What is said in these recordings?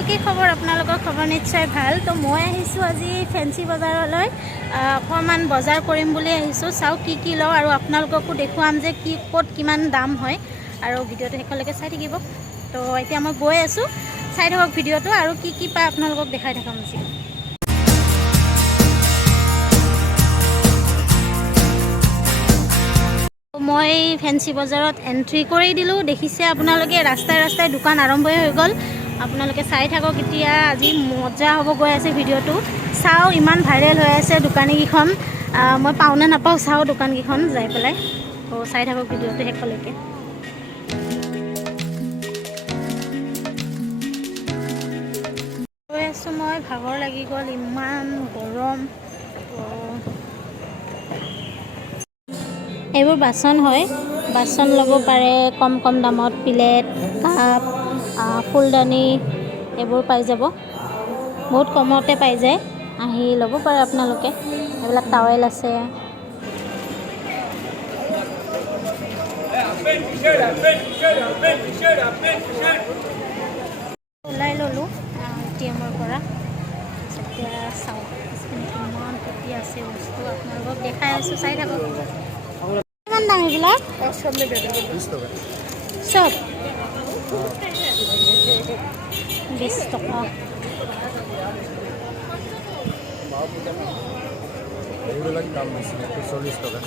কি খবৰ আপোনালোকৰ খবৰ নিশ্চয় ভাল তো মই আহিছোঁ আজি ফেঞ্চি বজাৰলৈ অকণমান বজাৰ কৰিম বুলি আহিছোঁ চাও কি লওঁ আৰু আপোনালোককো দেখুৱাম যে কি ক'ত কিমান দাম হয় আৰু ভিডিঅ'টো শেষলৈকে চাই থাকিব তো এতিয়া মই গৈ আছোঁ চাই থাকক ভিডিঅ'টো আৰু কি পায় আপোনালোকক দেখাই থাকাম আজি মই ফেঞ্চি বজাৰত এন্ট্ৰি কৰি দিলোঁ দেখিছে আপোনালোকে ৰাস্তাই দোকান আৰম্ভই হৈ গ'ল আপোনালোকে চাই থাকক এতিয়া আজি মজা হ'ব গৈ আছে ভিডিঅ'টো চাও ইমান ভাইৰেল হৈ আছে দোকানীকেইখন মই পাওঁনে নাপাওঁ চাও দোকানকেইখন যাই পেলাই তো চাই থাকক ভিডিঅ'টো শেষলৈকে গৈ আছোঁ মই ভাগৰ লাগি গ'ল ইমান গৰম এইবোৰ বাচন হয় বাচন ল'ব পাৰে কম দামত প্লেট কাপ ফুলদানি এইবোৰ পাই যাব বহুত কমতে পাই যায় আহি ল'ব পাৰে আপোনালোকে এইবিলাক টাৱেল আছে ওলাই ল'লোঁ ATMৰ পৰা এতিয়া চাওঁ কিমান প্ৰতি আছে বস্তু আপোনালোকক দেখাই আছোঁ চাই থাকক কিমান দাম এইবিলাক চব 20 টকা এইবিলাক দাম বেছি 40 টকা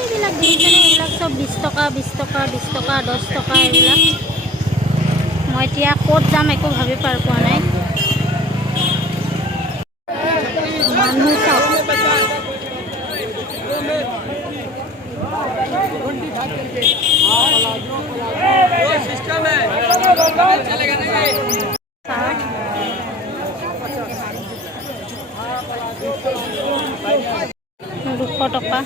এইবিলাক এইবিলাক চব 20 টকা 10 টকা এইবিলাক মই এতিয়া ক'ত যাম একো ভাবি পোৱা নাই মানুহ চাওক দুশ টকা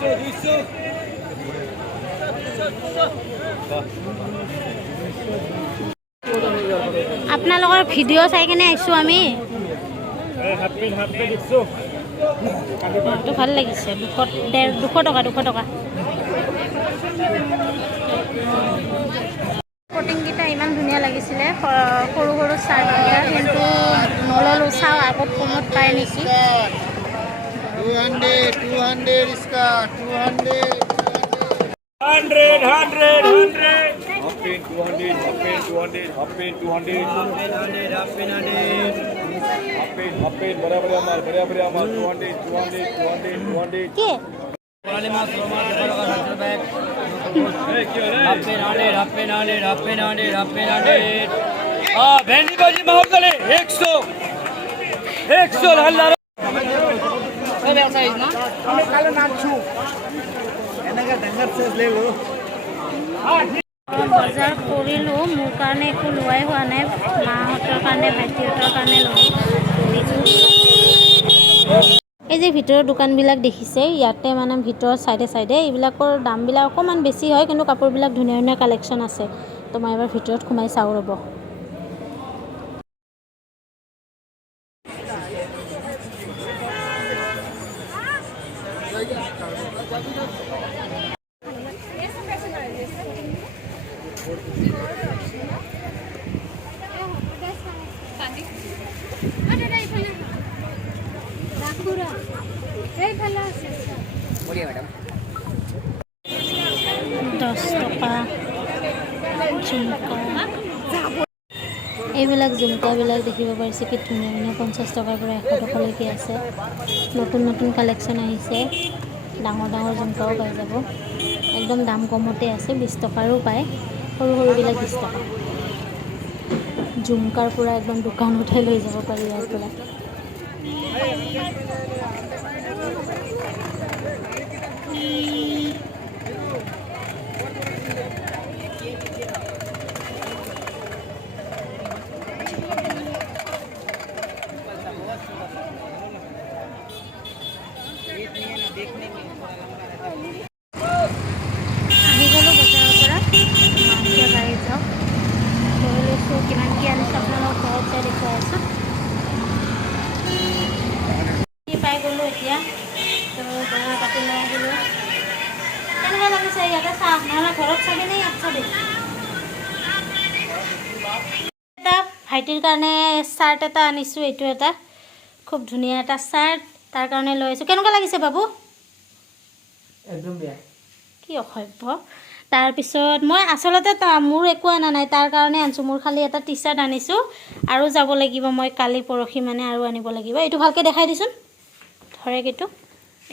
আপোনালোকৰ ভিডিঅ' চাই কেনে আহিছোঁ আমি এইটো ভাল লাগিছে 200 টকা কটিংকেইটা ইমান ধুনীয়া লাগিছিলে সৰু চাৰ্টকেইটা কিন্তু নল'লোঁ চাওঁ আগত কমত পায় নেকি 200 इसका 200 बराबर माल 200 के वाले माल भेंडी बाजी माहौल चले 100 हल्ला বজাৰ কৰিলোঁ মোৰ কাৰণে একো লোৱাই হোৱা নাই মাহঁতৰ কাৰণে ভাইটিহঁতৰ কাৰণে ল'লোঁ এই যে ভিতৰৰ দোকানবিলাক দেখিছে ইয়াতে মানে ভিতৰৰ চাইডে এইবিলাকৰ দামবিলাক অকণমান বেছি হয় কিন্তু কাপোৰবিলাক ধুনীয়া কালেকশ্যন আছে তো মই এবাৰ ভিতৰত সোমাই চাওঁ ৰ'ব এইবিলাক জুমকাবিলাক দেখিব পাৰিছে কি ধুনীয়া 50 টকাৰ পৰা 100 টকালৈকে আছে নতুন কালেকশ্যন আহিছে ডাঙৰ জুমকাও পাই যাব একদম দাম কমতে আছে 20 টকাৰো পায় সৰুবিলাক 20 টকা জুমকাৰ পৰা একদম দোকান উঠাই লৈ যাব পাৰি ইয়াৰ পৰা আহি গ'লো বজাৰৰ পৰা এতিয়া গাড়ীত যাওঁ লৈ লৈছোঁ কিমান কি আনিছোঁ ভাইটিৰ কাৰণে চাৰ্ট এটা আনিছোঁ, এইটো এটা খুব ধুনীয়া এটা চাৰ্ট, তাৰ কাৰণে লৈ আহিছোঁ। কেনেকুৱা লাগিছে বাবু? একদম বেয়া। কি অসভ্য। তাৰপিছত মই আচলতে মোৰ একো অনা নাই, তাৰ কাৰণে আনিছোঁ। মোৰ খালি এটা টি চাৰ্ট আনিছোঁ, আৰু যাব লাগিব মই কালি পৰহি মানে আৰু আনিব লাগিব। এইটো ভালকৈ দেখাই দিচোন ধৰেক,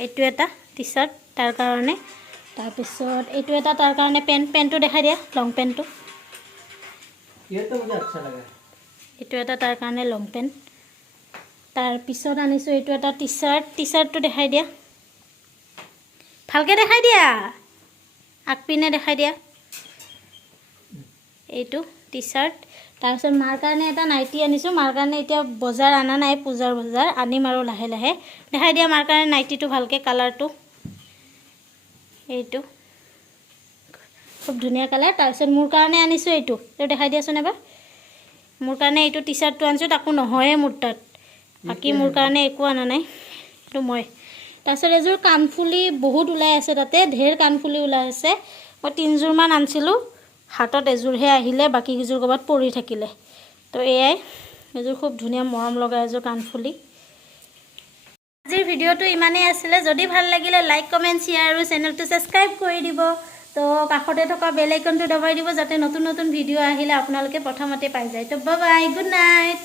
এইটো এটা টি চাৰ্ট তাৰ কাৰণে। তাৰপিছত এইটো এটা তাৰ কাৰণে পেণ্টটো দেখাই দিয়া, লং পেণ্টটো। এইটো এটা তাৰ কাৰণে লং পেণ্ট। তাৰপিছত আনিছোঁ এইটো এটা টি চাৰ্টটো দেখাই দিয়া, ভালকৈ দেখাই দিয়া, আগপিনে দেখাই দিয়া। এইটো টি চাৰ্ট। তাৰপিছত মাৰ কাৰণে এটা নাইটি আনিছোঁ। মাৰ কাৰণে এতিয়া বজাৰ অনা নাই, পূজাৰ বজাৰ আনিম আৰু লাহে লাহে। দেখাই দিয়া মাৰ কাৰণে নাইটিটো ভালকৈ, কালাৰটো এইটো খুব ধুনীয়া কালাৰ। তাৰপিছত মোৰ কাৰণে আনিছোঁ এইটো দেখাই দিয়াচোন এবাৰ। মোৰ কাৰণে এইটো টি চাৰ্টটো আনিছোঁ, তাকো নহয়ে মোৰ তাত, বাকী মোৰ কাৰণে একো অনা নাই, এইটো মই। তাৰপিছত এযোৰ কাণফুলি বহুত ওলাই আছে, তাতে ঢেৰ কাণফুলি ওলাই আছে। মই 3যোৰমান আনিছিলোঁ, হাতত এযোৰহে আহিলে, বাকীকেইযোৰ ক'ৰবাত পৰি থাকিলে। তো এয়াই এযোৰ খুব ধুনীয়া মৰম লগা এযোৰ কাণফুলি। আজিৰ ভিডিঅ'টো ইমানেই আছিলে। যদি ভাল লাগিলে লাইক, কমেণ্ট, শ্বেয়াৰ আৰু চেনেলটো ছাবস্ক্ৰাইব কৰি দিব। তো কাষতে থকা বেল আইকনটো দবাই দিব, যাতে নতুন নতুন ভিডিঅ' আহিলে আপোনালোকে প্ৰথমতে পাই যায়। তো বাই বাই, গুড নাইট।